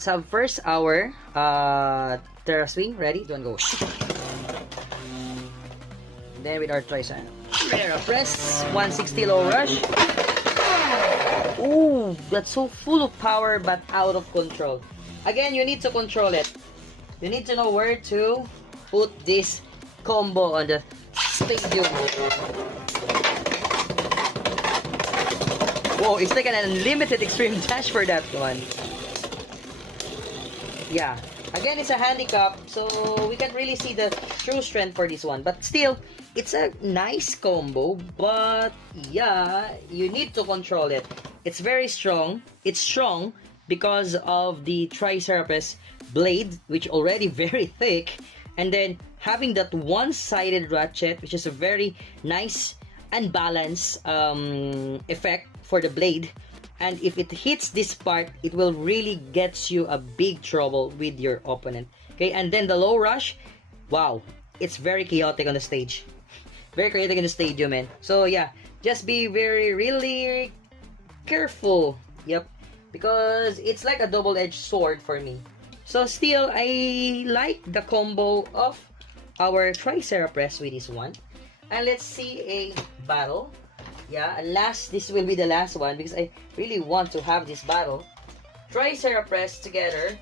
So first our Terra swing, ready? Don't go. Then with our tricep. Terra press, 160 low rush. Ooh, that's so full of power but out of control. Again, you need to control it. You need to know where to put this combo on the stadium. Whoa, it's like an unlimited extreme dash for that one. Yeah, again, it's a handicap, so we can't really see the true strength for this one. But still, it's a nice combo. But yeah, you need to control it. It's very strong. It's strong because of the Triceratops blade, which already very thick. And then having that one-sided ratchet, which is a very nice and balanced effect for the blade. And if it hits this part, it will really get you a big trouble with your opponent. Okay, and then the low rush, wow, it's very chaotic on the stage. Very chaotic in the stadium, man. So yeah, just be really careful. Yep, because it's like a double-edged sword for me. So still, I like the combo of our Triceratops with this one. And let's see a battle. Yeah, this will be the last one because I really want to have this battle. Triceratops together